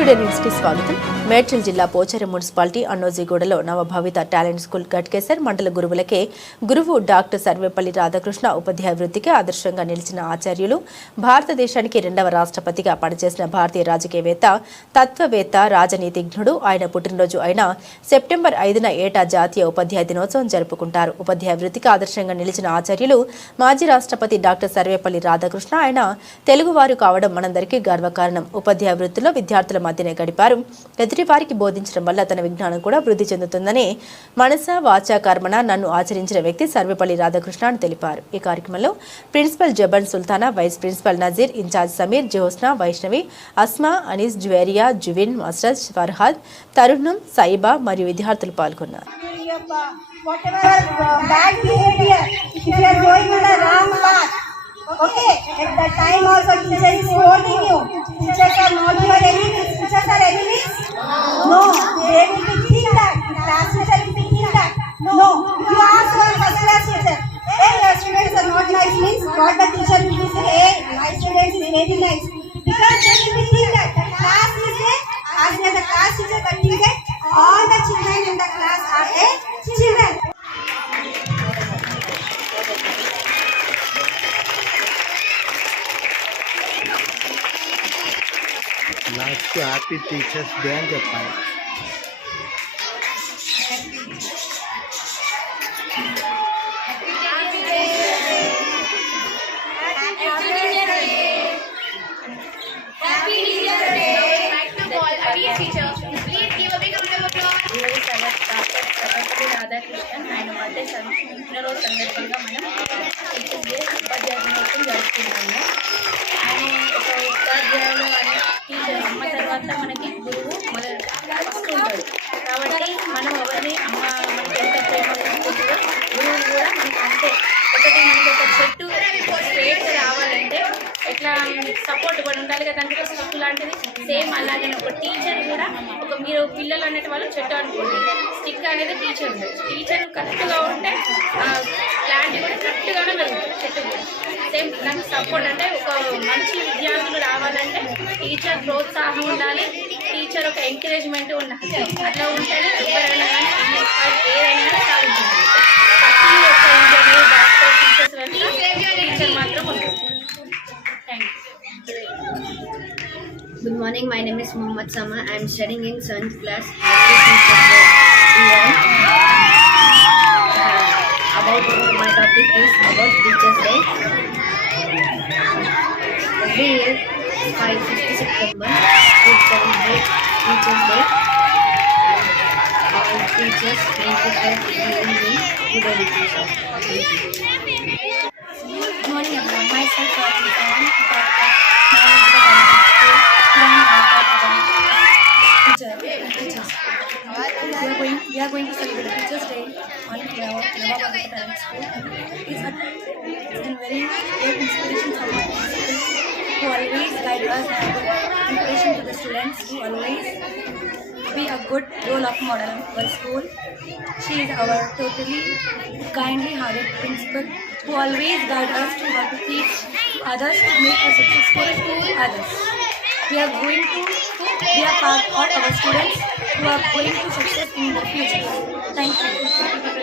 Today న్యూస్కి స్వాగతం. మేడ్చల్ జిల్లా పోచారం మున్సిపాలిటీ అన్నోజిగూడలో నవభావిత టాలెంట్ స్కూల్ గట్కేసర్ మండల గురువులకే గురువు డాక్టర్ సర్వేపల్లి రాధాకృష్ణ ఉపాధ్యాయ వృత్తికి ఆదర్శంగా నిలిచిన ఆచార్యులు భారతదేశానికి రెండవ రాష్ట్రపతిగా పనిచేసిన భారతీయ రాజకీయవేత్త తత్వవేత్త రాజనీతిజ్ఞుడు ఆయన పుట్టినరోజు అయిన సెప్టెంబర్ ఐదున ఏటా జాతీయ ఉపాధ్యాయ దినోత్సవం జరుపుకుంటారు. ఉపాధ్యాయ వృత్తికి ఆదర్శంగా నిలిచిన ఆచార్యులు మాజీ రాష్ట్రపతి డాక్టర్ సర్వేపల్లి రాధాకృష్ణ ఆయన తెలుగువారు కావడం మనందరికీ గర్వకారణం. ఉపాధ్యాయ వృత్తిలో విద్యార్థుల మధ్యనే గడిపారు. ఎదుటి వారికి బోధించడం వల్ల తన విజ్ఞానం కూడా వృద్ధి చెందుతుందని మనస వాచా కర్మణ నన్ను ఆచరించిన వ్యక్తి సర్వేపల్లి రాధాకృష్ణ అని తెలిపారు ఈ కార్యక్రమంలో principal Zaban Sultana vice principal Nazeer in charge Sameer Jyotsna Vaishnavi Asma Anees Zuveria Zuvin masters Farhad Tarannum Saiba మరియు విద్యార్థులు పాల్గొన్నారు whatever bad behavior, if you are going on wrong path, okay, at that time also teacher is holding you. Teachers are not your enemies. Teachers are enemies? No, they will be think that. Class teacher will be think that. No, you ask your first class teacher. Hey, your students are not nice means what the teacher will say, hey, my students is very nice. Because they will be think that the class is there, as the class teacher that all the children in the class are a children. to Happy Teachers Day and Japan. లాంటిది. Same అలాగే ఒక teacher కూడా ఒక మీరు పిల్లలు అనేటి వాళ్ళు చెట్టు అనుకోండి. స్టిక్ అనేది టీచర్ టీచర్ కరెక్ట్గా ఉంటే ప్లాంట్ కూడా కరెక్ట్గానే పెరుగుతుంది చెట్టు కూడా. సేమ్ దానికి సపోర్ట్ అంటే ఒక మంచి విద్యార్థులు రావాలంటే టీచర్ ప్రోత్సాహం ఉండాలి. టీచర్ ఒక ఎంకరేజ్మెంట్ ఉండాలి అట్లా ఉంటేనే ఎవరైనా ఏదైనా సాధించాలి టీచర్ మాత్రం ఉంటుంది morning, my name is Mohammad Sama. I am studying in 7th class. Uh, about my topic is about Teachers Day. Every year, 5th September, we celebrate Teachers Day. All teachers make it giving me good education. Good morning everyone. Myself School. Very inspiration for who always us and inspiration to the students who always be a good role of model of our school. She is our totally kindly hearted principal who always guide us to how to teach others to make a successful to others. We are going to be a part of our students who are going to success in the future. Thank you.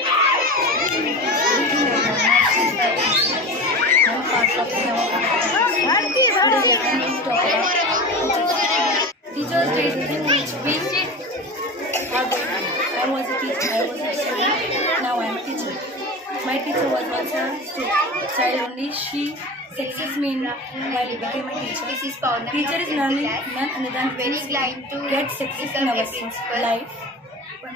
Teachers Day is in which we are going I was a teacher, I was a student, now I a teacher. My teacher was also a child only. She success me in while became a teacher. This is Pawnami. Teacher is none, none other than very glad to get success in our life.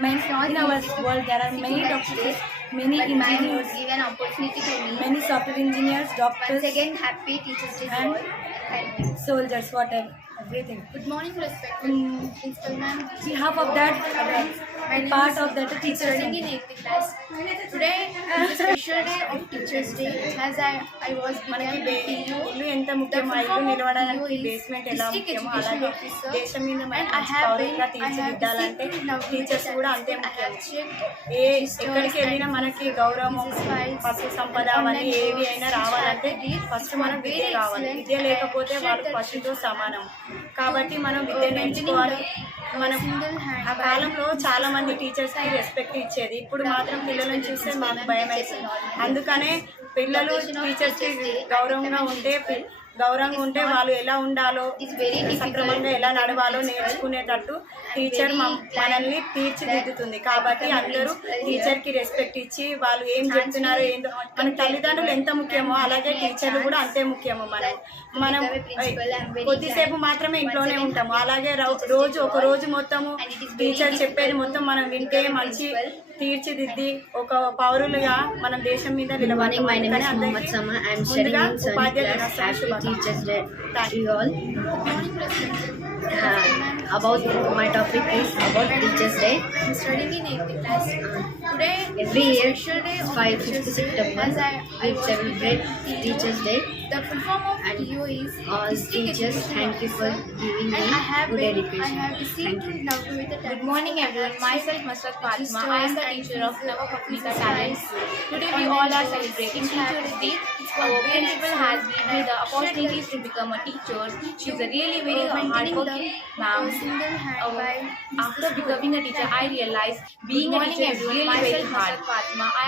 Means in our world there are many doctors, many But engineers, was given opportunity to me. many software engineers, doctors, Once again, happy Teachers Day And- all. Soldiers, whatever, everything. Good morning, respected In principal ma'am. behalf of that, My a name part of that teacher studying in 8th class. Today is special day of Teachers Day as I, I was to you. ఇల్లు ఎంత ముఖ్యమో ఇల్లు నిలవడానికి basement ఎలా ముఖ్యమో అలాగే దేశం మీద మన And I మంచి have been, పౌరులుగా తీర్చిదిద్దాలంటే టీచర్స్ కూడా అంతే ముఖ్యం ఏ ఎక్కడికి వెళ్ళినా మనకి గౌరవం పశు సంపద అవన్నీ ఏవి అయినా రావాలంటే ఫస్ట్ మనం విద్య కావాలి విద్య లేకపోతే వాళ్ళు పశుతో సమానం కాబట్టి మనం విద్య నేర్చుకోవాలి మనం ఆ కాలంలో చాలా మంది టీచర్స్కి రెస్పెక్ట్ ఇచ్చేది. ఇప్పుడు మాత్రం పిల్లలను చూస్తే మాకు భయం వేస్తుంది అందుకనే పిల్లలు టీచర్స్కి గౌరవంగా ఉంటే గౌరవంగా ఉంటే వాళ్ళు ఎలా ఉండాలో సక్రమంగా ఎలా నడవాలో నేర్చుకునేటట్టు టీచర్ మనల్ని తీర్చిదిద్దుతుంది. కాబట్టి అందరూ టీచర్కి రెస్పెక్ట్ ఇచ్చి వాళ్ళు ఏం చెప్తున్నారో ఏందో మన తల్లిదండ్రులు ఎంత ముఖ్యమో అలాగే టీచర్లు కూడా అంతే ముఖ్యమో మనం. మనం కొద్దిసేపు మాత్రమే ఇంట్లోనే ఉంటాము. అలాగే రోజు ఒక రోజు మొత్తము టీచర్ చెప్పేది మొత్తం మనం వింటే మంచి తీర్చిదిద్ది ఒక పౌరులుగా మనం దేశం మీద Sun Upadhyaya teachers day. Thank you all. And about my topic is about Teachers Day. I'm studying in 8th class. Today, every year, day 5 September, we celebrate Teachers Day. The full form of and you is all teachers. Thank you for giving me I have good been, education. I have received to love with the Good morning, everyone. Myself, Masrat Fatma. I am the teacher of Navapapita science. Today, we all are celebrating Teachers Day. Our principal has given me the opportunity to become a teacher. She is a really very oh, hardworking ma'am. single hand Our- by After becoming a teacher, I realized being a teacher is really very hard.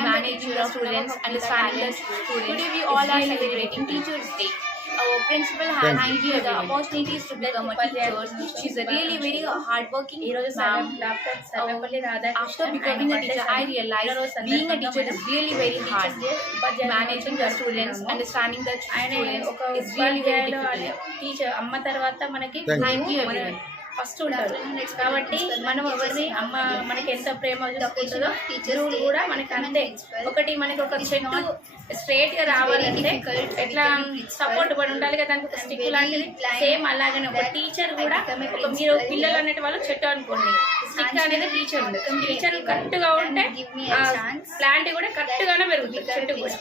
Managing the students, understanding the students. Today we all are celebrating Teachers Day. our principal had ideas, the opportunities to become a teacher. She's a really very hardworking ma'am. After becoming a teacher, I realized being a teacher is really very hard. Managing the students, understanding the students is really very difficult. Teacher, Amma Tarvata Manaki. Thank you everyone. First ఉంటారు. కాబట్టి మనం ఎవరిని అమ్మ మనకి ఎంత ప్రేమ చూసుకుంటుందో గురువులు కూడా మనకి అంతే. ఒకటి మనకి ఒక చెట్టు స్ట్రేట్గా రావాలంటే ఎట్లా సపోర్ట్ పడి ఉండాలి కదా దానికి ఒక స్టిక్ లాంటిది. సేమ్ అలాగనే ఒక టీచర్ కూడా ఒక మీరు పిల్లలు అనేటి వాళ్ళు చెట్టు అనుకోండి. స్టిక్ అనేది టీచర్ టీచర్ కరెక్ట్గా ఉంటే ప్లాంట్ కూడా కరెక్ట్ గానే పెరుగుతుంది చెట్టు కూడా.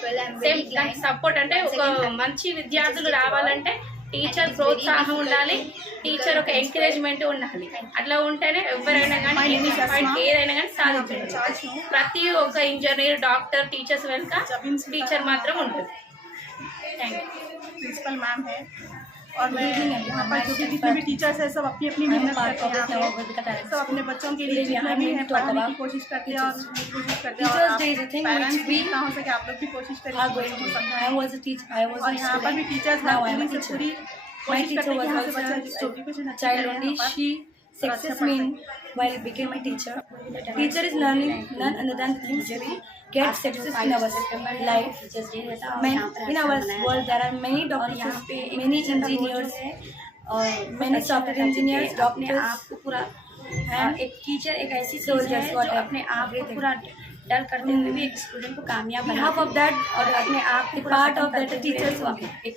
సేమ్ దానికి సపోర్ట్ అంటే ఒక మంచి విద్యార్థులు రావాలంటే టీచర్ ప్రోత్సాహం ఉండాలి. టీచర్ ఒక ఎంకరేజ్మెంట్ ఉండాలి. అట్లా ఉంటేనే ఎవరైనా కానీ ఏదైనా కానీ సాధించండి ప్రతి ఒక్క ఇంజనీర్ డాక్టర్ టీచర్స్ వెనుక టీచర్ మాత్రం ఉంటుంది. థ్యాంక్ యూ ప్రిన్సిపల్ మ్యామ్ और मैं यहाँ पर जो भी जितने भी टीचर्स हैं सब अपनी अपनी मेहनत करते हैं सब अपने बच्चों के लिए जितना भी है पढ़ने की कोशिश करते हैं और कोशिश करते हैं। पेरेंट्स भी ना हो सके आप लोग भी कोशिश करें और यहाँ पर भी टीचर्स हैं हाँ से Success mean while a teacher. Teacher is learning none other than get success in our life. Man, in our world there are many doctors, many engineers, और many software engineers, doctors, आपको पूरा एक teacher एक ऐसी है जो. अपने आप को पूरा डर करते हुए भी एक स्टूडेंट को कामयाब बना of that और अपने आप को the पूरा part खत्म of that करते हुए teachers वो एक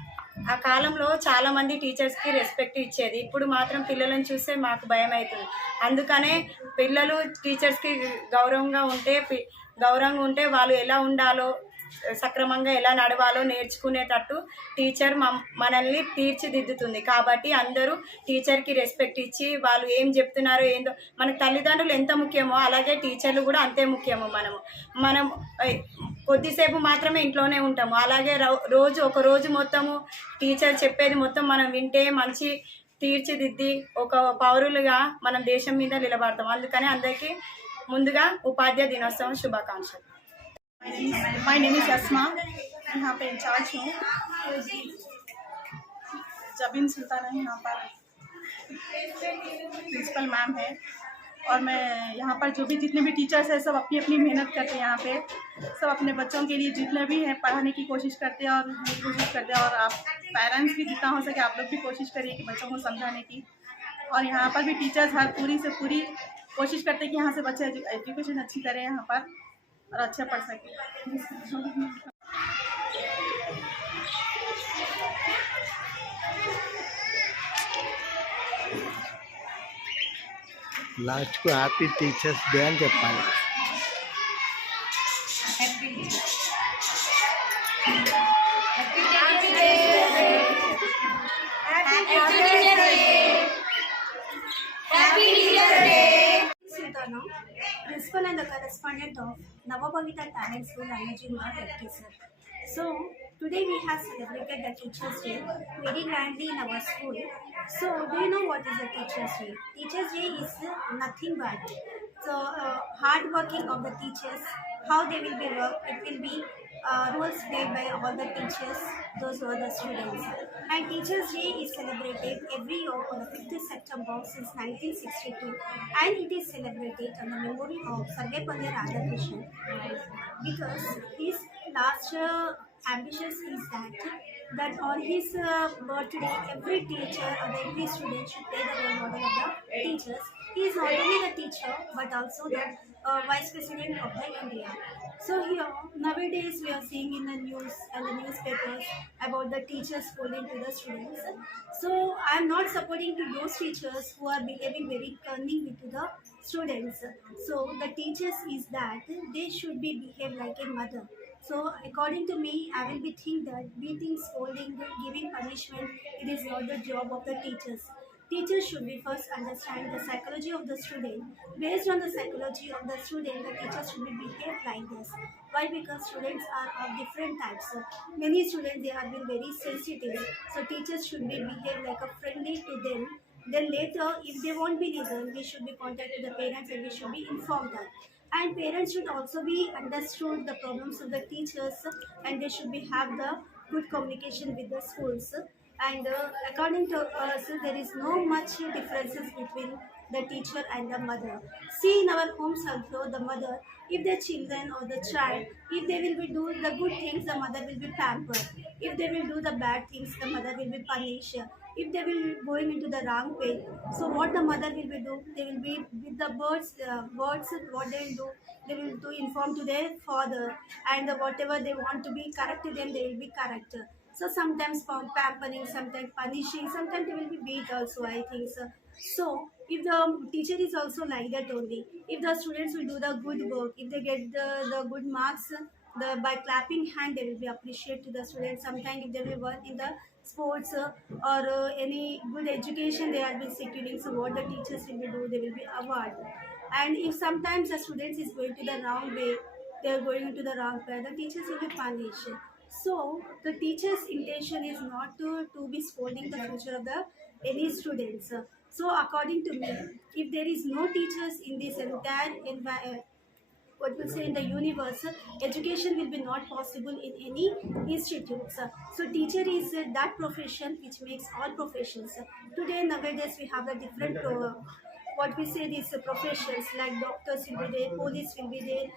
ఆ కాలంలో చాలా మంది టీచర్స్కి రెస్పెక్ట్ ఇచ్చేది. ఇప్పుడు మాత్రం పిల్లలను చూస్తే మాకు భయం అవుతుంది అందుకనే పిల్లలు టీచర్స్కి గౌరవంగా ఉంటే పి- గౌరవంగా ఉంటే వాళ్ళు ఎలా ఉండాలో సక్రమంగా ఎలా నడవాలో నేర్చుకునేటట్టు టీచర్ మనల్ని తీర్చిదిద్దుతుంది. కాబట్టి అందరూ టీచర్కి రెస్పెక్ట్ ఇచ్చి వాళ్ళు ఏం చెప్తున్నారో ఏందో మన తల్లిదండ్రులు ఎంత ముఖ్యమో అలాగే టీచర్లు కూడా అంతే ముఖ్యము మనము. మనం కొద్దిసేపు మాత్రమే ఇంట్లోనే ఉంటాము. అలాగే రోజు ఒక రోజు మొత్తము టీచర్ చెప్పేది మొత్తం మనం వింటే మంచి తీర్చిదిద్ది ఒక పౌరులుగా మనం దేశం మీద నిలబడతాం అందుకని అందరికీ ముందుగా ఉపాధ్యాయ దినోత్సవం శుభాకాంక్షలు. माय नेम इज़ अस्मा यहाँ पे इंचार्ज हूँ। जबीन सुल्ताना यहाँ पर। प्रिंसिपल मैम है। और मैं यहाँ पर जो भी जितने भी टीचर्स हैं, सब अपनी अपनी मेहनत करते हैं यहाँ पे। सब अपने बच्चों के लिए जितने भी हैं, पढ़ाने की कोशिश करते हैं और कोशिश करते हैं। और आप पेरेंट्स भी जितना हो सके आप लोग भी कोशिश करिए कि बच्चों को समझाने की। और यहाँ पर भी टीचर्स हर पूरी से पूरी कोशिश करते हैं कि यहाँ से बच्चे एजुकेशन अच्छी करें यहाँ पर। और अच्छा पढ़ सके। लास्ट को हैप्पी टीचर्स डे जब पाए Navabhavita Talent School, Anajima, sir. So, today we have celebrated the Teachers' Day very grandly in our school. So, do you know what is the Teachers' Day? Teachers' Day is nothing but the uh, hard working of the teachers, how they will be work. It will be uh, roles played by all the teachers, those who are the students. And Teachers' Day is celebrated every year on the 5th September since 1962 and it is celebrated on the memory of Sarvepalli Radhakrishnan because his last uh, is that that on his uh, birthday every teacher or every student should play the role model of the teachers. He is not only the teacher but also the uh, vice president of the India. So here nowadays we are seeing in the news and the newspapers about the teachers schooling to the students. So I am not supporting to those teachers who are behaving very cunning to the students. So the teachers is that they should be behave like a mother. So according to me, I will be think that beating, scolding, giving punishment, it is not the job of the teachers. Teachers should be first understand the psychology of the student. Based on the psychology of the student, the teachers should be behave like this. Why? Because students are of different types. Many students they have been very sensitive. So teachers should be behave like a friendly to them. Then later, if they won't be listened, we should be contacted the parents and we should be informed that. And parents should also be understood the problems of the teachers and they should be have the good communication with the schools and uh, according to us there is no much differences between the teacher and the mother. See in our homes also the mother if the children or the child if they will be do the good things the mother will be pampered. If they will do the bad things the mother will be punished. If they will going into the wrong way so what the mother will be do? They will be with the birds uh, what they will do? They will to inform to their father and whatever they want to be correct them they will be correct so sometimes pam- pampering, sometimes punishing, sometimes they will be beat also, I think so. So if the teacher is also like that only, if the students will do the good work, if they get the, the good marks, the by clapping hand they will be appreciate to the students. Sometimes if they will work in the sports uh, or uh, any good education they are been securing, so what the teachers will be do, they will be award. And if sometimes the students is going to the wrong way, they are going to the wrong path, the teachers will be punished. So the teacher's intention is not to, to be scolding the future of the any students. So according to me, if there is no teachers in this entire environment, what we say in the universe, education will be not possible in any institutes. So teacher is that profession which makes all professions. Today nowadays we have a different uh, what we say these professions like doctors will be there, police will be there,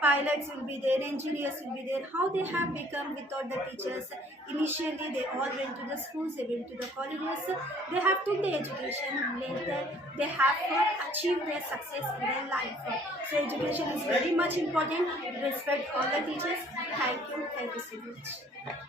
pilots will be there, engineers will be there. How they have become without the teachers? Initially, they all went to the schools, they went to the colleges. They have took the education. Later, they have uh, achieved their success in their life. So, education is very much important. Respect all the teachers. Thank you. Thank you so much.